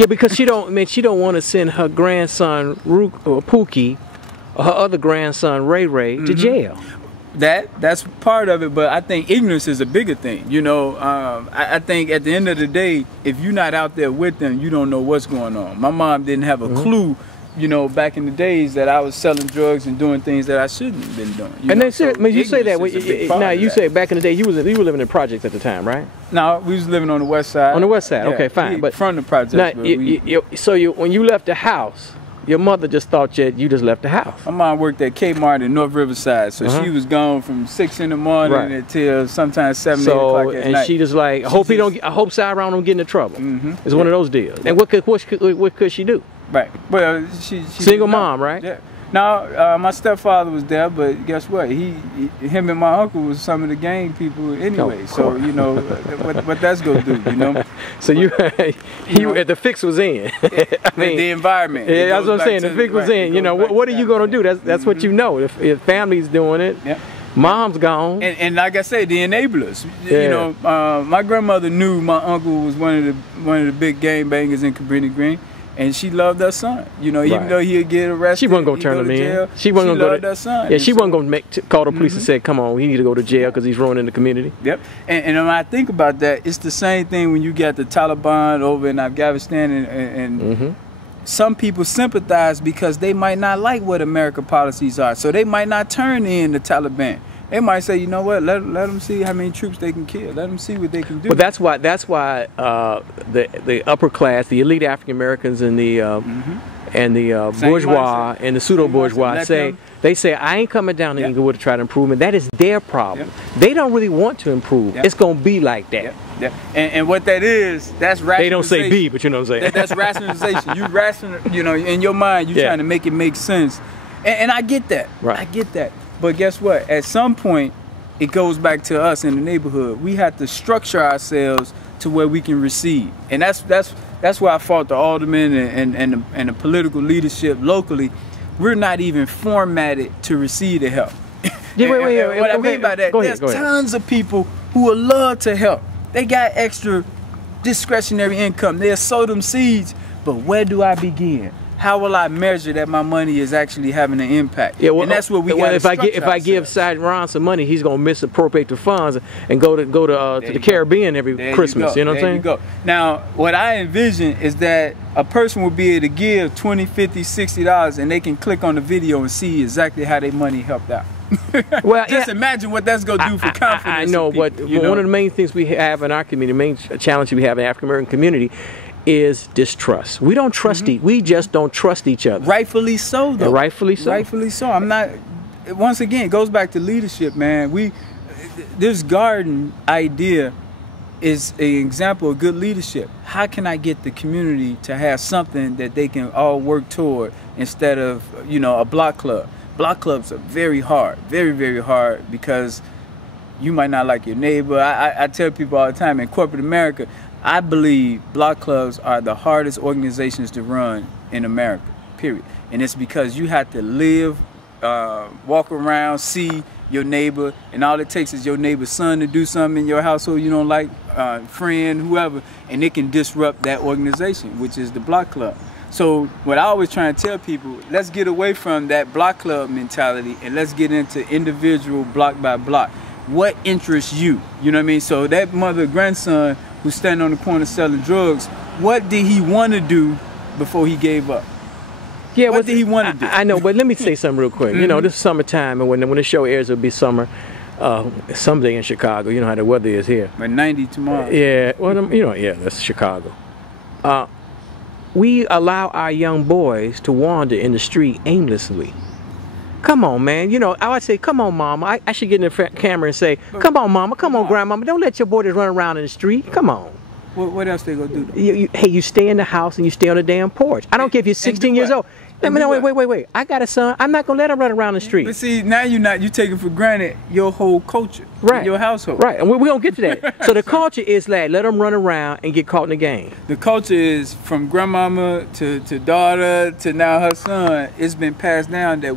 Yeah, because she don't want to send her grandson Pookie or her other grandson Ray to jail. That's part of it, but I think ignorance is a bigger thing. You know, I think at the end of the day, if you're not out there with them, you don't know what's going on. My mom didn't have a clue, you know, back in the days that I was selling drugs and doing things that I shouldn't have been doing. And then, so you say that now. You say back in the day, you were living in projects at the time, right? No, we was living on the west side. On the west side, yeah, okay, fine. But from the projects. Now, when you left the house, your mother just thought you just left the house. My mom worked at Kmart in North Riverside, so she was gone from 6 in the morning until sometimes 7, 8 o'clock at night. And she just like, I hope Syron don't get into trouble. It's one of those deals. And what could she do? Right. Well, she single mom, right? Yeah. Now, my stepfather was there, but guess what? Him and my uncle was some of the gang people anyway. So you know what that's gonna do, you know. So the fix was in. I mean, the environment. Yeah, that's what I'm saying. The fix was in. You know, what are you gonna do? That's what you know. If family's doing it, mom's gone. And like I said, the enablers. Yeah. You know, my grandmother knew my uncle was one of the big gang bangers in Cabrini Green. And she loved her son, you know. Even though he'd get arrested, she wasn't gonna turn him in. She wasn't gonna go to her son. Yeah, she wasn't gonna call the police and say, "Come on, he need to go to jail because he's ruining the community." Yep. And when I think about that, it's the same thing when you got the Taliban over in Afghanistan, and some people sympathize because they might not like what American policies are, so they might not turn in the Taliban. They might say, you know what, let them see how many troops they can kill. Let them see what they can do. Well, that's why the upper class, the elite African Americans and the bourgeois and the pseudo bourgeois they say I ain't coming down to Inglewood to try to improve. And that is their problem. They don't really want to improve. It's gonna be like that. And what that is, that's rationalization. They don't say B, but you know what I'm saying. That's rationalization. You know, in your mind, you're trying to make it make sense. And I get that. Right. I get that. But guess what? At some point, it goes back to us in the neighborhood. We have to structure ourselves to where we can receive, and that's why I fought the aldermen and the political leadership locally. We're not even formatted to receive the help. Wait. What I mean by that, there's tons of people who would love to help. They got extra discretionary income. They'll sow them seeds, but where do I begin? How will I measure that my money is actually having an impact? Yeah, well, and that's what we got. If I give Syron some money, he's gonna misappropriate the funds and go to the Caribbean every Christmas. You know what I'm saying? There you go. Now, what I envision is that a person will be able to give $20, $50, $60, and they can click on the video and see exactly how their money helped out. Well, just imagine what that's gonna do for confidence. I know, but one of the main things we have in our community, the main challenge we have in the African American community, is distrust. We don't trust we just don't trust each other. Rightfully so, though. And rightfully so. Rightfully so. I'm not. Once again, it goes back to leadership, man. This garden idea is an example of good leadership. How can I get the community to have something that they can all work toward instead of, you know, a block club? Block clubs are very hard, very, very hard, because you might not like your neighbor. I tell people all the time, in corporate America, I believe block clubs are the hardest organizations to run in America, period. And it's because you have to live, walk around, see your neighbor, and all it takes is your neighbor's son to do something in your household you don't like, friend, whoever, and it can disrupt that organization, which is the block club. So what I always try and tell people, let's get away from that block club mentality and let's get into individual block by block. What interests you? You know what I mean? So that grandson who's standing on the corner selling drugs, what did he want to do before he gave up? Yeah, what did he want to do? I know, but let me say something real quick. You know, this is summertime, and when the show airs, it'll be summer. Someday in Chicago, you know how the weather is here. But 90 tomorrow. Yeah, well, you know, yeah, that's Chicago. We allow our young boys to wander in the street aimlessly. Come on, man. You know, I would say, come on, mama. I should get in the camera and say, come on, mama. Come on, grandmama. Don't let your boy just run around in the street. Come on. What else they gonna do? Hey, you stay in the house and you stay on the damn porch. I don't care if you're 16 years old. Wait. I got a son. I'm not gonna let him run around the street. But see, now you're taking for granted your whole culture. in your household. Right, and we don't get to that. So the culture is that let them run around and get caught in the game. The culture is from grandmama to daughter to now her son. It's been passed down that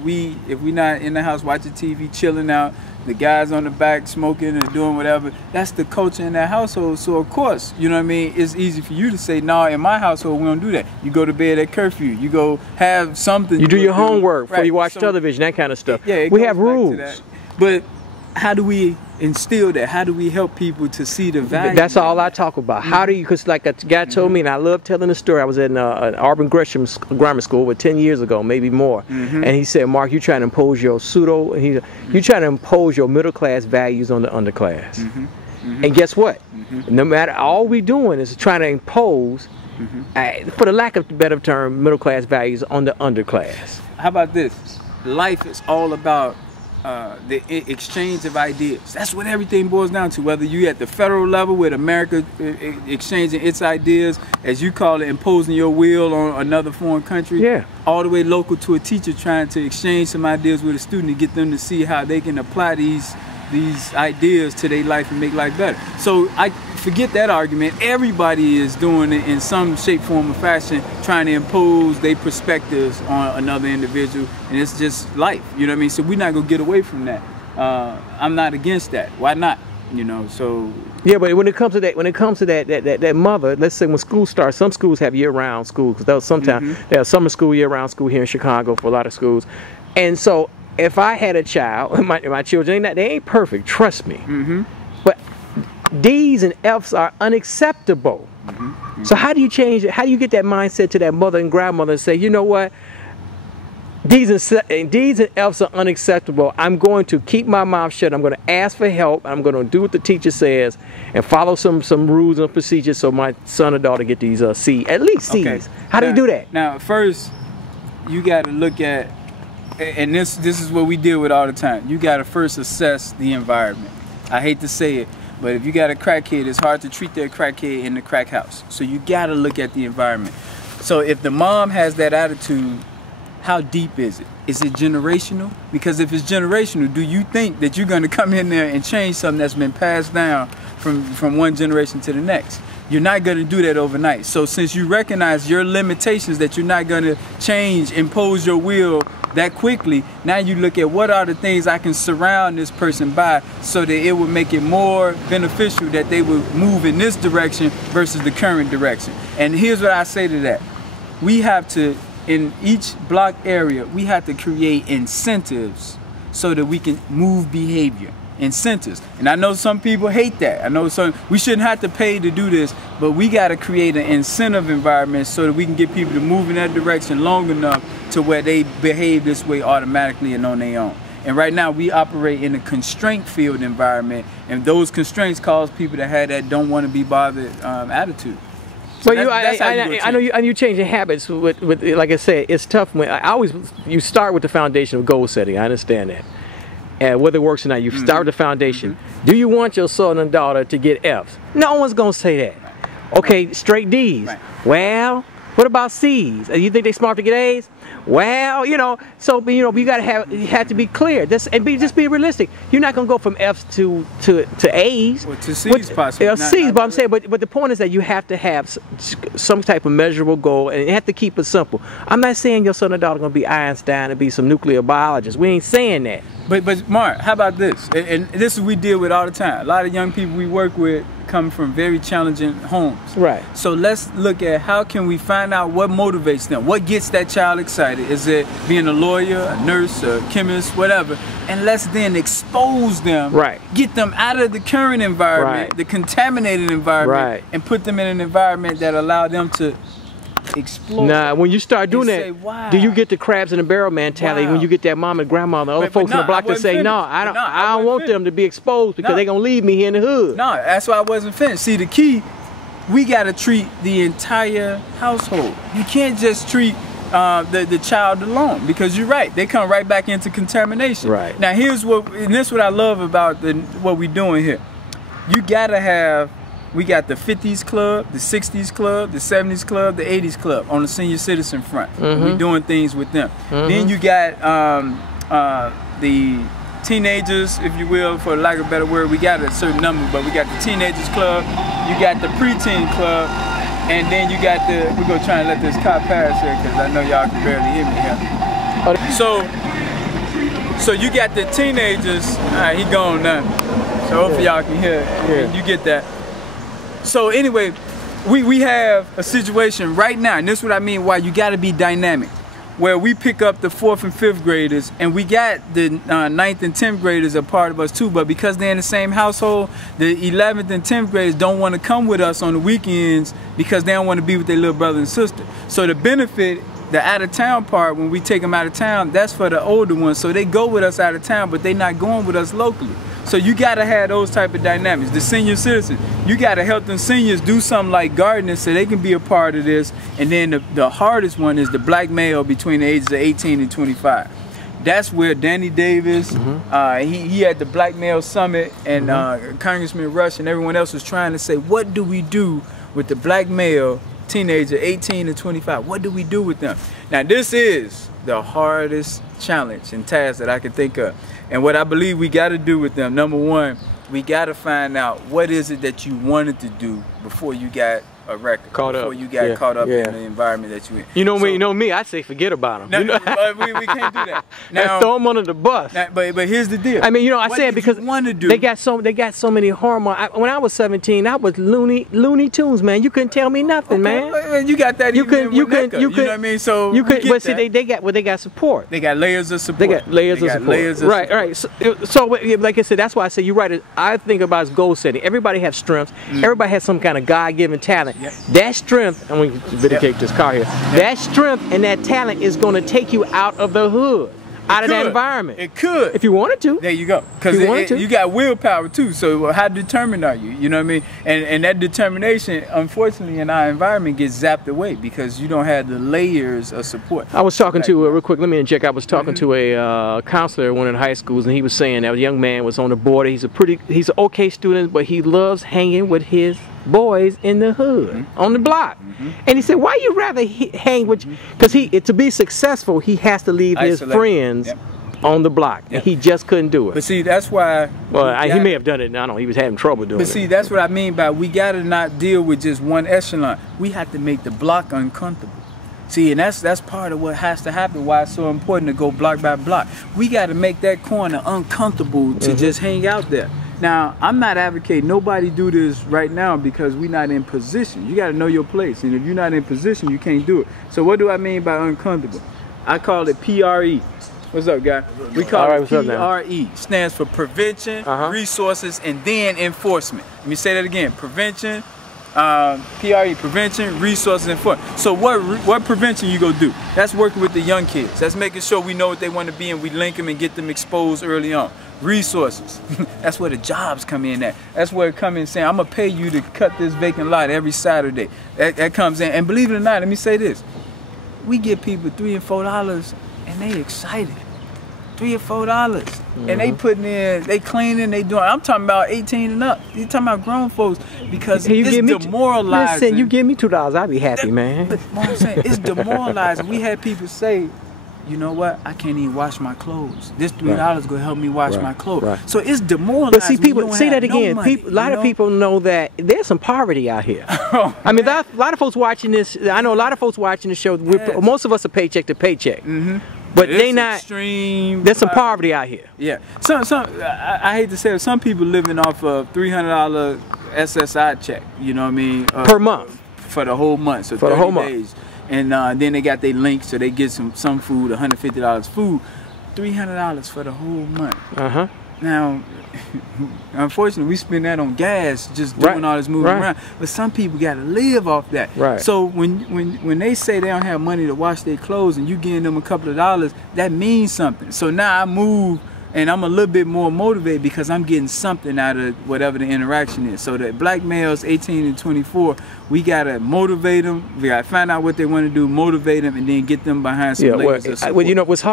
if we not in the house watching TV, chilling out, the guys on the back smoking and doing whatever, that's the culture in that household. So of course, you know what I mean, it's easy for you to say, no, in my household we don't do that. You go to bed at curfew, you go have something. You do your homework before you watch television, that kind of stuff. Yeah, we have rules. But how do we instill that? How do we help people to see the value? That's all I talk about. How do you, because like a guy told me, and I love telling the story, I was in an Auburn Gresham grammar school over 10 years ago, maybe more, and he said, Mark, you're trying to impose your you're trying to impose your middle class values on the underclass. And guess what? No matter, all we doing is trying to impose, for the lack of a better term, middle class values on the underclass. How about this? Life is all about the exchange of ideas. That's what everything boils down to. Whether you at the federal level with America exchanging its ideas, as you call it, imposing your will on another foreign country, all the way local to a teacher trying to exchange some ideas with a student to get them to see how they can apply these ideas to their life and make life better. So I forget that argument. Everybody is doing it in some shape, form, or fashion, trying to impose their perspectives on another individual, and it's just life. You know what I mean? So we're not gonna get away from that. I'm not against that. Why not? You know. So yeah, but when it comes to that mother, let's say when school starts, some schools have year-round school because sometimes they have summer school, year-round school here in Chicago for a lot of schools, and so. If I had a child, my children, they ain't perfect, trust me. But D's and F's are unacceptable. So how do you change it? How do you get that mindset to that mother and grandmother and say, you know what? D's and F's are unacceptable. I'm going to keep my mouth shut. I'm going to ask for help. I'm going to do what the teacher says and follow some rules and procedures so my son or daughter get these C's, at least C's. Okay. How do you do that? Now, first, you got to look at, and this is what we deal with all the time. You got to first assess the environment. I hate to say it, but if you got a crackhead, it's hard to treat that crackhead in the crack house. So you got to look at the environment. So if the mom has that attitude, how deep is it? Is it generational? Because if it's generational, do you think that you're going to come in there and change something that's been passed down from one generation to the next? You're not going to do that overnight. So since you recognize your limitations, that you're not going to change, impose your will that quickly, now you look at what are the things I can surround this person by so that it would make it more beneficial that they would move in this direction versus the current direction. And here's what I say to that. We have to, in each block area, we have to create incentives so that we can move behavior. Incentives. And I know some people hate that. I know we shouldn't have to pay to do this, but we got to create an incentive environment so that we can get people to move in that direction long enough to where they behave this way automatically and on their own. And right now we operate in a constraint field environment, and those constraints cause people to have that don't want to be bothered attitude. So well, I know you changing habits with like I said, it's tough when you start with the foundation of goal setting. I understand that. And whether it works or not, you start with the foundation. Do you want your son and daughter to get F's? No one's gonna say that. Okay, straight D's. Well, what about C's? You think they smart to get A's? Well, you know, so you have to be clear. Just be realistic. You're not gonna go from F's to A's. Well, to C's possibly. C's, but I'm saying, but the point is that you have to have some type of measurable goal, and you have to keep it simple. I'm not saying your son or daughter gonna be Einstein and be some nuclear biologist. We ain't saying that. But Mark, how about this? And this is what we deal with all the time. A lot of young people we work with come from very challenging homes. Right. So let's look at how can we find out what motivates them? What gets that child excited? Is it being a lawyer, a nurse, a chemist, whatever? And let's then expose them. Right. Get them out of the current environment, the contaminated environment, and put them in an environment that allow them to explore. Nah, when you start doing that, do you get the crabs in the barrel mentality when you get that mom and grandma and the other folks in the block that say, no, I don't want them to be exposed because they're going to leave me here in the hood. No, that's why I wasn't finished. See, the key, we got to treat the entire household. You can't just treat the child alone, because you're right, they come right back into contamination. Right. Now here's and this is what I love about what we're doing here. You got to have, we got the 50s club, the 60s club, the 70s club, the 80s club on the senior citizen front. We're doing things with them. Then you got the teenagers, if you will, for lack of a better word. We got a certain number, but we got the teenagers club, you got the preteen club, and then you got the, we're gonna try and let this cop pass here because I know y'all can barely hear me here. So you got the teenagers, all right, he gone now. So hopefully y'all can hear, you get that. So anyway, we have a situation right now, and this is what I mean why you gotta be dynamic, where we pick up the 4th and 5th graders, and we got the 9th and 10th graders a part of us too, but because they're in the same household, the 11th and 10th graders don't want to come with us on the weekends because they don't want to be with their little brother and sister. So the benefit, the out of town part, when we take them out of town, that's for the older ones. So they go with us out of town, but they're not going with us locally. So you gotta have those type of dynamics. The senior citizens, you gotta help them seniors do something like gardening so they can be a part of this. And then the hardest one is the black male between the ages of 18 and 25. That's where Danny Davis, he had the Black Male Summit, and Congressman Rush and everyone else was trying to say, what do we do with the black male teenager 18 to 25? What do we do with them? Now this is the hardest challenge and task that I can think of. And what I believe we got to do with them, number one, we got to find out what is it that you wanted to do before you got a record, before you got caught up in the environment that you in. You know me, I say forget about them. Now, we can't do that. Now, throw them under the bus. Now, but here's the deal. I mean, I said because they got so many hormones. When I was 17, I was Looney Tunes, man. You couldn't tell me nothing, man. You got that. You know what I mean? So you could, but see, they got support. They got layers of support. They got layers of support. Right. So like I said, that's why I say you're right. I think about goal setting. Everybody has strengths. Everybody has some kind of God-given talent. That strength, and we vindicate this car here. That strength and that talent is going to take you out of the hood, out of that environment. It could, if you wanted to. There you go. Because you got willpower too. So how determined are you? You know what I mean? And that determination, unfortunately, in our environment, gets zapped away because you don't have the layers of support. I was talking to real quick. Let me inject. I was talking to a counselor at one of the high schools, and he was saying that a young man was on the border. He's an okay student, but he loves hanging with his boys in the hood, on the block. And he said, why you rather hang with, because to be successful, he has to leave his friends on the block, and he just couldn't do it. But see, that's why, he may have done it, I don't know, he was having trouble doing it. But see, that's what I mean by we gotta not deal with just one echelon. We have to make the block uncomfortable. See, and that's part of what has to happen, why it's so important to go block by block. We gotta make that corner uncomfortable to just hang out there. Now, I'm not advocating nobody do this right now because we're not in position. You got to know your place. And if you're not in position, you can't do it. So what do I mean by uncomfortable? I call it PRE. What's up, guy? We call it PRE. Stands for prevention, resources, and then enforcement. Let me say that again. Prevention, PRE, prevention, resources, and enforcement. So what prevention you go do? That's working with the young kids. That's making sure we know what they want to be and we link them and get them exposed early on. Resources, that's where the jobs come in at. That's where it comes in saying, I'm gonna pay you to cut this vacant lot every Saturday. That comes in, and believe it or not, let me say this. We give people $3 and $4 and they excited. $3 or $4. And they putting in, they cleaning, they doing, I'm talking about 18 and up. You talking about grown folks because it's demoralizing. Listen, you give me $2, I'll be happy, man. But what I'm saying, it's demoralizing. We had people say, you know what? I can't even wash my clothes. This $3 gonna help me wash my clothes. So it's demoralizing. But see, people say that again. A lot of people know that there's some poverty out here. I mean, a lot of folks watching this. I know a lot of folks watching the show. Most of us are paycheck to paycheck. But they not extreme. There's some poverty out here. Yeah. I hate to say it. Some people living off a $300 SSI check. You know what I mean? Per month. For the whole month. So for the whole month. And then they got their links, so they get some food, $150 food, $300 for the whole month. Now, unfortunately, we spend that on gas, just doing all this moving around. But some people got to live off that. So when they say they don't have money to wash their clothes, and you giving them a couple of dollars, that means something. So now I move. And I'm a little bit more motivated because I'm getting something out of whatever the interaction is. So the black males, 18 and 24, we gotta motivate them. We gotta find out what they want to do, motivate them, and then get them behind some layers of support. Well, you know what's hard.